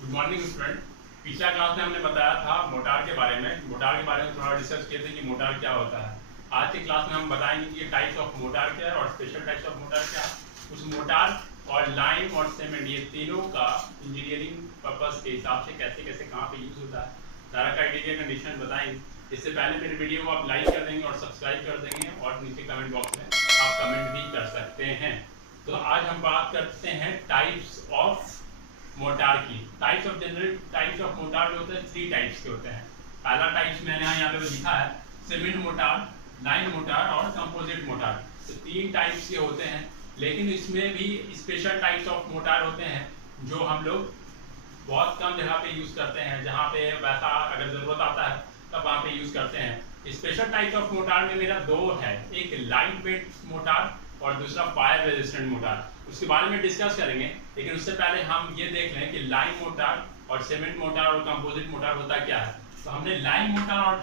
Good morning student. पिछला class में हमने बताया था मोटार के बारे में थोड़ा डिस्कस किए थे कि मोटार क्या होता है। आज के क्लास में हम बताएंगे कि ये टाइप्स ऑफ मोटार क्या है और स्पेशल टाइप्स ऑफ मोटार क्या है। उस मोटार और लाइम और सीमेंट ये तीनों का इंजीनियरिंग पर्पस के हिसाब से कैसे कैसे कहाँ पे यूज होता है सारा क्राइटेरिया कंडीशन बताएंगे। इससे पहले मेरे वीडियो को आप लाइक कर देंगे और सब्सक्राइब कर देंगे और नीचे कमेंट बॉक्स में आप कमेंट भी कर सकते हैं। तो आज हम बात करते हैं टाइप्स ऑफ मोटार की। टाइप्स ऑफ मोटार जो होते हैं 3 टाइप्स के होते हैं। पहला टाइप्स मैंने यहाँ पे लिखा है सीमेंट मोटार, लाइन मोटार और कंपोजिट मोटार। तो 3 टाइप्स के होते हैं, लेकिन इसमें भी स्पेशल टाइप्स ऑफ मोटार होते हैं जो हम लोग बहुत कम जगह पे यूज करते हैं, जहाँ पे वैसा अगर जरूरत आता है तब वहाँ पे यूज करते हैं। स्पेशल टाइप्स ऑफ मोटार में मेरा 2 है, एक लाइट वेट मोटार और दूसरा फायर रेजिस्टेंट मोटार। उसके बारे में डिस्कस करेंगे, लेकिन उससे पहले हम ये देख लें कि लाइन मोटार और सीमेंट मोटार और कंपोजिट मोटार होता क्या है। तो हमने लाइन मोटार और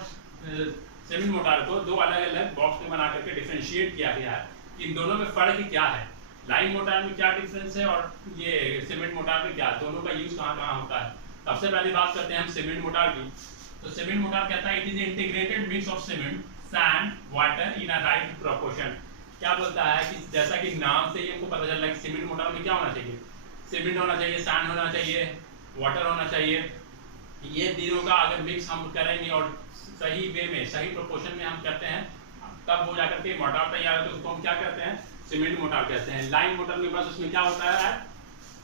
सीमेंट मोटार को 2 अलग अलग बॉक्स में बना करके डिफरेंशिएट किया गया है। इन दोनों में फर्क क्या है, लाइन मोटार में क्या डिफरेंस है और ये सीमेंट मोटार में क्या, दोनों का यूज कहाँ कहाँ होता है। सबसे पहले बात करते हैं हम सीमेंट मोटार की। तो सीमेंट मोटार कहता है it is integrated mix of cement, sand, water in a right proportion. क्या बोलता है कि जैसा कि नाम से ही हमको पता चल रहा है कि सीमेंट मोटार में क्या होना चाहिए, सीमेंट होना चाहिए, सैंड होना चाहिए, वाटर होना चाहिए। ये तीनों का अगर मिक्स हम करेंगे और सही वे में सही प्रोपोर्शन में हम करते हैं तब हो जाकर के मोटार तैयार होता है। उसको हम क्या कहते हैं, सीमेंट मोटार कहते हैं। लाइन मोटर में बस उसमें क्या होता है,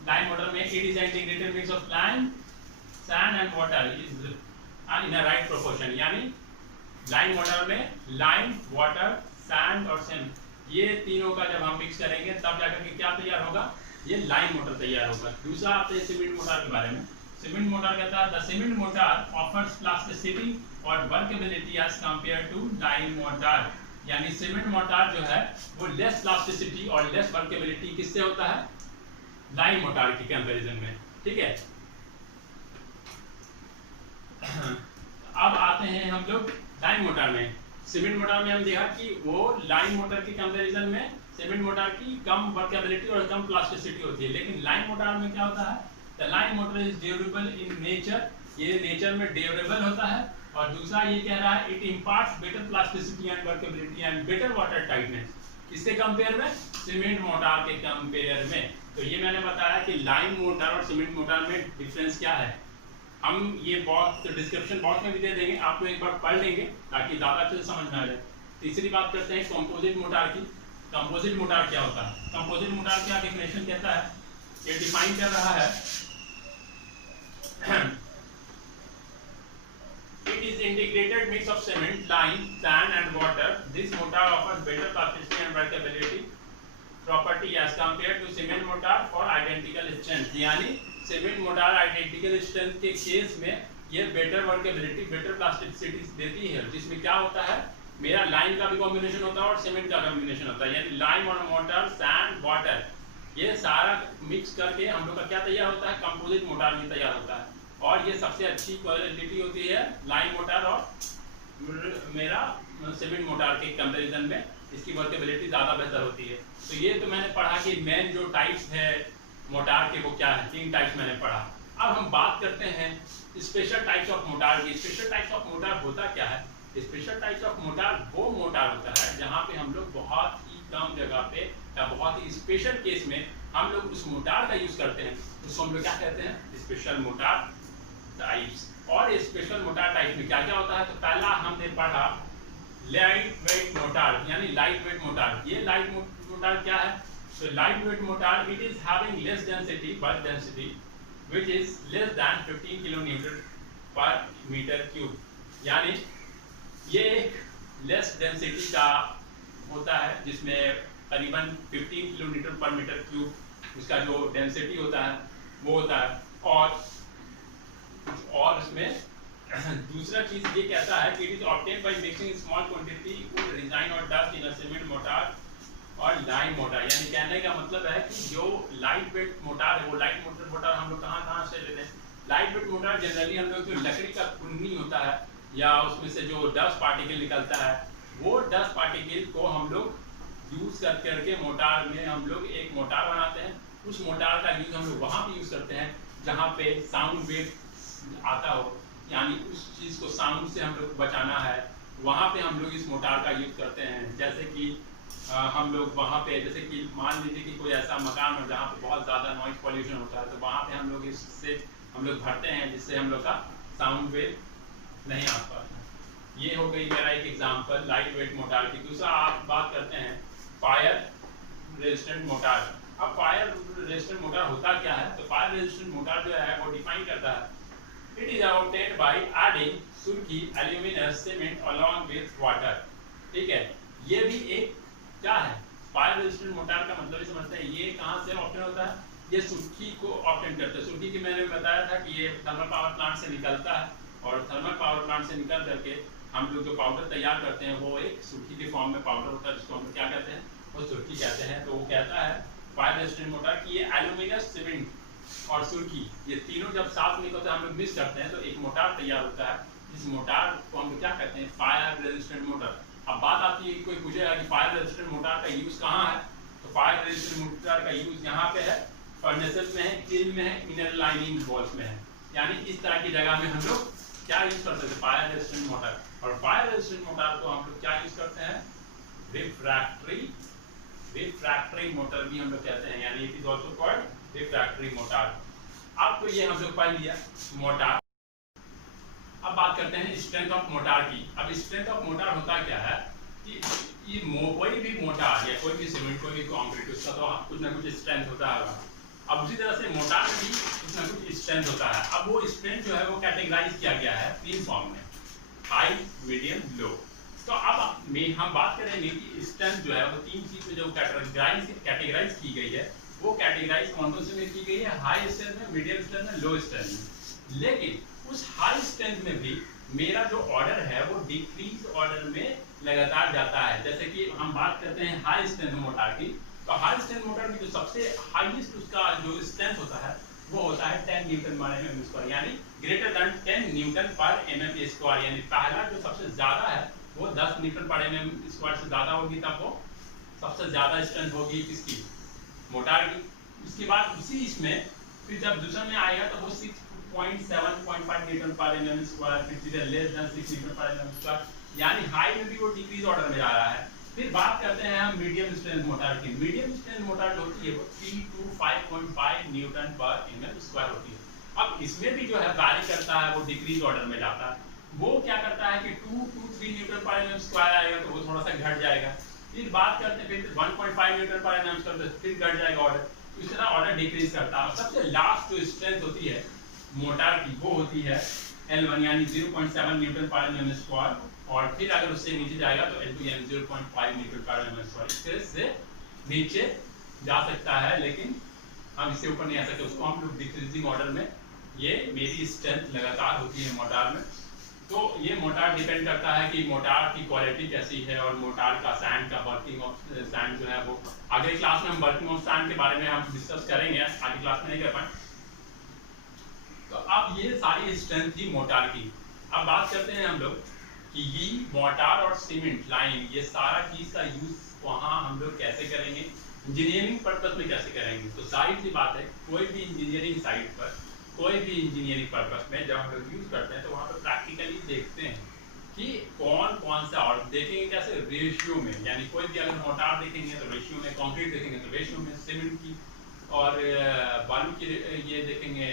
लाइन मोटर में it is integrated mix of line, sand and water is in a right proportion. यानी लाइन मोटर में लाइन, वाटर, सैंड और सीमेंट ये तीनों का जब हम मिक्स करेंगे तब जाकर के क्या तैयार होगा, ये लाइन मोटर तैयार होगा। दूसरा आते हैं सीमेंट मोटार के बारे में। सीमेंट मोटार कहता है the cement mortar offers plasticity और workability as compare to lime mortar. यानी सीमेंट मोटार जो है वो लेस प्लास्टिसिटी और लेस वर्केबिलिटी किससे होता है, लाइन मोटार के कंपैरिजन में। ठीक है, अब आते हैं हम लोग लाइन मोटार में। सीमेंट मोटार में हम देखा कि वो लाइन मोटर के कंपैरिजन में सीमेंट मोटार की कम वर्केबिलिटी और कम प्लास्टिसिटी होती है, लेकिन लाइन मोटार में क्या होता है, the line motor is durable in nature, ये नेचर में ड्यूरेबल होता है। और दूसरा ये कह रहा है it imparts better plasticity and workability and better water tightness. किसके कंपेयर में, सीमेंट मोटार के कंपेयर में। तो ये मैंने बताया कि लाइन मोटार और सीमेंट मोटार में डिफरेंस क्या है। हम ये बॉक्स डिस्क्रिप्शन बॉक्स में भी दे देंगे, आप लोग एक बार पढ़ लेंगे ताकि ज़्यादा अच्छे से समझ में आ जाए। तीसरी बात करते हैं कंपोजिट मोटार की। कंपोजिट मोटार क्या होता है, कंपोजिट मोटार क्या डेफिनेशन कहता है, ये डिफाइन कर रहा है it is integrated mix of cement, lime, sand and water. This mortar offers better plasticity and workability property as compare to cement mortar for identical strength. यानी सीमेंट मोटार आइडेंटिकल स्ट्रेंथ के case में ये better workability, better plasticity देती है, जिसमें क्या होता है, मेरा लाइन का भी कॉम्बिनेशन होता है और सीमेंट का कॉम्बिनेशन होता है। यानी लाइन और मोटर, सैंड, वाटर ये सारा मिक्स करके हम लोग का क्या तैयार होता है, कंपोजिट मोटार भी तैयार होता है। और ये सबसे अच्छी क्वालिटी होती है लाइन मोटार और मेरा सीमेंट मोटार के कंपेरिजन में इसकी वर्केबिलिटी ज़्यादा बेहतर होती है। तो ये तो मैंने पढ़ा कि मेन जो टाइप्स है मोटार के वो क्या है, 3 टाइप्स मैंने पढ़ा। अब हम बात करते हैं स्पेशल टाइप्स ऑफ मोटार की। स्पेशल टाइप्स ऑफ मोटार होता क्या है, स्पेशल टाइप्स ऑफ मोटार वो मोटार होता है जहाँ पे हम लोग बहुत ही कम जगह पे या बहुत ही स्पेशल केस में हम लोग उस मोटार का यूज करते हैं, उसको हम लोग क्या कहते हैं, स्पेशल मोटार टाइप्स। और स्पेशल मोटार टाइप में क्या क्या होता है, तो पहला हमने पढ़ा लाइट वेट मोटार, यानी लाइट वेट मोटार। ये लाइट मोटार क्या है, so lightweight motor it is having less density, bulk density which is less than 15 kilonewton per meter cube। यानी ये एक लेस डेंसिटी का होता है जिसमें करीबन 15 किलोमीटर पर मीटर क्यूब उसका जो डेंसिटी होता है वो होता है। और इसमें दूसरा चीज ये कहता है कि it is obtained by mixing small quantity wood, resin और dust in a cement mortar और लाइन मोटार। यानी कहने का मतलब है कि जो लाइट वेट मोटार है वो लाइट मोटार हम लोग कहाँ से लेते हैं। लाइट वेट मोटार जनरली हम लोग जो लकड़ी का कुन्नी होता है या उसमें से जो डस्ट पार्टिकल निकलता है वो डस्ट पार्टिकल को हम लोग यूज करके मोटार में हम लोग एक मोटार बनाते हैं। उस मोटार का यूज हम लोग वहाँ पे यूज करते हैं जहाँ पे साउंड वेव आता हो, यानी उस चीज़ को साउंड से हम लोग बचाना है, वहाँ पे हम लोग इस मोटार का यूज़ करते हैं। जैसे कि हम लोग वहाँ पे, जैसे कि मान लीजिए कि कोई ऐसा मकान हो जहाँ पे बहुत ज़्यादा नॉइज पॉल्यूशन होता है, तो वहाँ पे हम लोग इससे हम लोग भरते हैं, जिससे हम लोग का साउंड वेव नहीं आ पाता। ये हो गई मेरा एक एग्जांपल लाइट वेट मोटार की। दूसरा आप बात करते हैं फायर रेजिस्टेंट मोटार। अब फायर रेजिस्टेंट मोटार होता क्या है? तो फायर रेजिस्टेंट मोटार जो है वो डिफाइन करता है, it is obtained by adding सुर्खी, aluminium, cement along with water। ठीक है, ये भी एक क्या है, फायर रेजिस्टेंट मोटार का मतलब ही समझते हैं। ये कहाँ से ऑप्टेन होता है? ये सुर्खी को ऑप्टेन करते हैं। सुर्खी की मैंने बताया था कि ये थर्मल पावर प्लांट से निकलता है, और थर्मल पावर प्लांट से निकल करके हम लोग जो पाउडर तैयार करते हैं वो एक सुर्खी के फॉर्म में पाउडर होता है, जिसको हम क्या कहते हैं, वो सुर्खी कहते हैं। तो वो कहता है फायर रेजिस्टेंट मोटार की ये एल्यूमिनियम, सीमेंट और सुर्खी, ये तीनों जब साथ निकलते हैं, हम लोग मिक्स करते हैं तो एक मोटार तैयार होता है। इस मोटार को हम लोग क्या कहते हैं? Fire resistant motor. अब बात आती है कि कोई पूछेगा कि फायर रेजिस्टेंट मोटार का यूज कहाँ है, तो फायर रेजिस्टेंट मोटार का यूज यहाँ पे है, फर्नेसेस में है, किल में है, इनर लाइनिंग वॉल्स में है। यानी इस तरह की जगह में हम लोग क्या यूज करते हैं? Fire resistant motor. और फायर रेजिस्टेंट मोटार को हम लोग क्या यूज करते हैं? रिफ्रैक्टरी मोटर भी हम लोग कहते हैं, यानी it is also called refractory motor. अब तो ये हम लोग पढ़ लिया मोटार। अब बात करते हैं स्ट्रेंथ ऑफ मोटार की। अब स्ट्रेंथ ऑफ मोटार होता क्या है कि ये कोई भी मोटार या कोई भी सीमेंट, कोई भी कंक्रीट, उसका तो कुछ ना कुछ स्ट्रेंथ होता है। अब उसी तरह से मोटार भी कुछ ना कुछ स्ट्रेंथ होता है। अब वो स्ट्रेंथ जो है वो कैटेगराइज किया गया है 3 फॉर्म में, हाई, मीडियम, लो। तो अब हम बात करेंगे कि स्ट्रेंथ जो है वो 3 चीज में जो कैटेगराइज की गई है, वो कैटेगराइज कौन कौन से में की गई है? हाई स्ट्रेंथ में, मीडियम स्ट्रेंथ में, लो स्ट्रेंथ में। लेकिन उस हाई स्ट्रेंथ में भी मेरा जो ऑर्डर है वो डिक्रीज ऑर्डर में लगातार जाता है। जैसे कि हम बात करते हैं हाई स्ट्रेंथ मोटार की, तो हाई स्ट्रेंथ मोटर की जो सबसे हाईएस्ट उसका जो स्ट्रेंथ होता है वो होता है 10 न्यूटन पर एमएम स्क्वायर, यानी ग्रेटर देन 10 न्यूटन पर एमएम स्क्वायर। यानी पहला जो सबसे ज्यादा है वो 10 न्यूटन पर एमएम स्क्वायर से ज्यादा होगी, तब वो सबसे ज्यादा स्ट्रेंथ होगी किसकी? मोटार की। उसके बाद उसी इसमें फिर जब दूसरा में आएगा तो वो 6.7.5 न्यूटन पर एमएम स्क्वायर, फिर लेस देन 6 न्यूटन पर एमएम स्क्वायर, यानी हाई में भी वो डिक्रीज ऑर्डर में जा रहा है। फिर बात करते हैं हम मीडियम स्ट्रेंथ मोटार की। मीडियम स्ट्रेंथ मोटार जो होती है वो 3 to 5.5 न्यूटन पर एमएम स्क्वायर होती है। अब इसमें भी जो है कार्य करता है वो डिक्रीज ऑर्डर में जाता है। वो क्या करता है कि 2 to 3 न्यूटन पर एमएम स्क्वायर आएगा तो वो थोड़ा सा घट जाएगा। फिर बात करते हैं फिर 1.5 न्यूटन पर एमएम स्क्वायर, फिर घट जाएगा ऑर्डर, इस तरह ऑर्डर डिक्रीज करता है। सबसे लास्ट जो स्ट्रेंथ होती है मोटार की वो होती है L1, यानी 0.7 न्यूटन पर एमएम स्क्वायर, और फिर अगर उससे नीचे जाएगा तो L2 यानी 0.5 न्यूटन पर एमएम स्क्वायर। इससे नीचे जा सकता है, लेकिन हम इससे ऊपर नहीं आ सकते। उसको हम लोग डिक्रीजिंग ऑर्डर में, ये मेरी स्ट्रेंथ लगातार होती है मोटार में। तो ये मोटार डिपेंड करता है कि मोटार की क्वालिटी कैसी है, और मोटार का सैंड का वर्किंग ऑफ सैंड जो है वो अगले क्लास में हम वर्किंग ऑफ सैंड के बारे में हम डिस्कस करेंगे, आगे क्लास में नहीं कर पाए। तो अब ये सारी स्ट्रेंथ थी मोटार की। अब बात करते हैं हम लोग कि ये मोटार और सीमेंट लाइन, ये सारा चीज का यूज वहाँ हम लोग कैसे करेंगे, इंजीनियरिंग पर्पस में कैसे करेंगे। तो जाहिर सी बात है कोई भी इंजीनियरिंग साइट पर, कोई भी इंजीनियरिंग पर्पस में जब हम लोग यूज करते हैं तो वहाँ पर प्रैक्टिकली देखते हैं कि कौन कौन सा, और देखेंगे कैसे रेशियो में, यानी कोई भी अगर मोटार देखेंगे तो रेशियो में, कंक्रीट देखेंगे तो रेशियो में, सीमेंट की और बालू की ये देखेंगे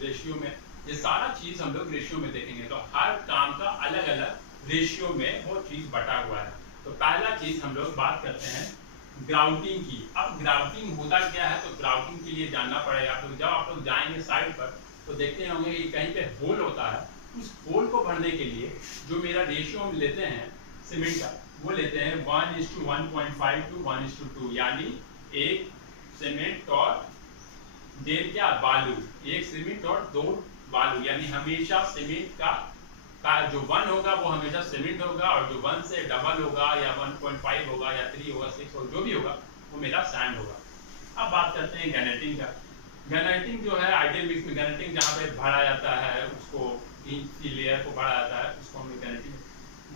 रेशियो में। ये सारा चीज हम लोग रेशियो में देखेंगे। तो हर काम का अलग अलग रेशियो में वो चीज बटा हुआ है। तो पहला चीज हम लोग बात करते हैं ग्राउटिंग की। अब ग्राउटिंग होता क्या है, तो ग्राउटिंग के लिए जानना पड़ेगा। तो जब आप लोग जाएंगे साइड पर तो देखते होंगे कि कहीं पे होल होता है, उस होल को भरने के लिए जो मेरा रेशियो हम लेते हैं सीमेंट का, वो लेते हैं 1:1.5 to 1:2, यानी 1 सीमेंट और 1.5 क्या बालू, 1 सीमेंट और 2 बालू। यानी हमेशा सीमेंट का जो 1 होगा वो हमेशा सीमेंट होगा, और जो 1 से डबल होगा या 1.5 होगा या 3 होगा, 6 होगा, जो भी होगा वो मेरा सैंड होगा। अब बात करते हैं ग्रेनाइटिंग का। ग्रेनाइटिंग जो है आइडियल मिक्स में ग्रेनाइटिंग जहाँ पे भरा जाता है, उसको की लेयर को भरा जाता है, उसको हम ग्रेनाइटिंग,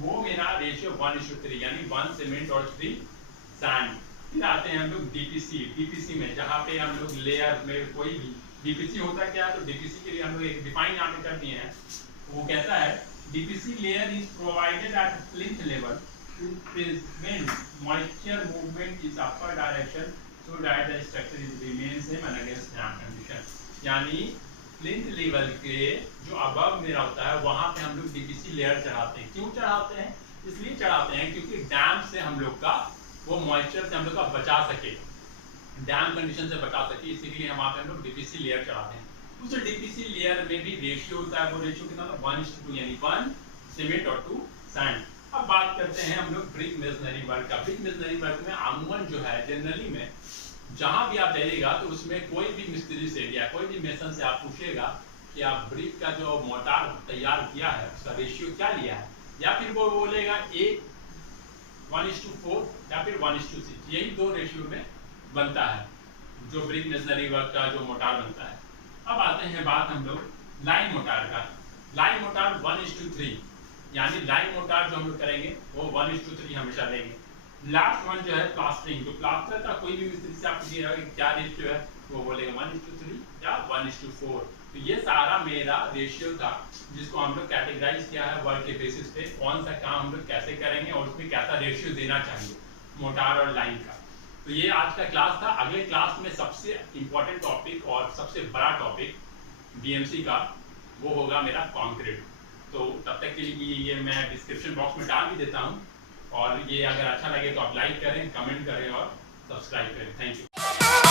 वो मेरा रेशियो 1:3, यानी 1 सीमेंट और 3 सैंड। फिर आते हैं हम लोग डीपीसी में, जहाँ पे हम लोग लेयर में कोई भी डीपीसी होता क्या है, तो डीपीसी के लिए हम लोग एक डिफाइन यहाँ पे कर दिए हैं। वो कहता है DPC layer is provided at plinth level to prevent moisture movement is upper direction so that the structure is remain same and against damp condition. यानी प्लिंथ लेवल के जो अबव मेरा होता है वहां पे हम लोग डीपीसी लेयर चढ़ाते हैं। क्यों चढ़ाते हैं? इसलिए चढ़ाते हैं क्योंकि डैम से हम लोग का वो मॉइस्चर से हम लोग का बचा सके, डैम कंडीशन से बचा सके, इसीलिए हम आप लोग डीपीसी लेयर चढ़ाते हैं। उस डीपीसी लेयर में भी रेशियो होता है, वो रेशियो कितना होता है 1:2, यानी 1 सीमेंट और 2 सैंड। अब बात करते हैं हम लोग ब्रिक मेसनरी वर्क का। ब्रिक मेसनरी वर्क में अमूमन जो है जनरली में जहां भी आप जाइएगा तो उसमें कोई भी मिस्त्री से या कोई भी मेसन से आप पूछिएगा कि आप ब्रिक का जो मोटार तैयार किया है उसका रेशियो क्या लिया है, या फिर वो बोलेगा 1:4 या फिर 1:6, यही दो रेशियो में बनता है जो ब्रिक मेसनरी वर्क का जो मोटार बनता है। अब आते हैं बात हम लोग लाइन मोटार का। लाइन मोटार 1:3, यानी लाइन मोटार जो हम लोग करेंगे वो 1:3 हमेशा लेंगे। लास्ट वन जो है प्लास्टरिंग, जो प्लास्टर का कोई भी मिस्त्री से आप पूछिएगा कि क्या रेशियो है वो बोलेगा 1:3 या 1:4। तो ये सारा मेरा रेशियो था जिसको हम लोग कैटेगराइज किया है वर्क के बेसिस पे, कौन सा काम हम लोग कैसे करेंगे और उसमें कैसा रेशियो देना चाहिए मोटार और लाइन का। तो ये आज का क्लास था। अगले क्लास में सबसे इंपॉर्टेंट टॉपिक और सबसे बड़ा टॉपिक बीएमसी का वो होगा मेरा कंक्रीट। तो तब तक के लिए ये मैं डिस्क्रिप्शन बॉक्स में डाल भी देता हूँ, और ये अगर अच्छा लगे तो आप लाइक करें, कमेंट करें और सब्सक्राइब करें। Thank you.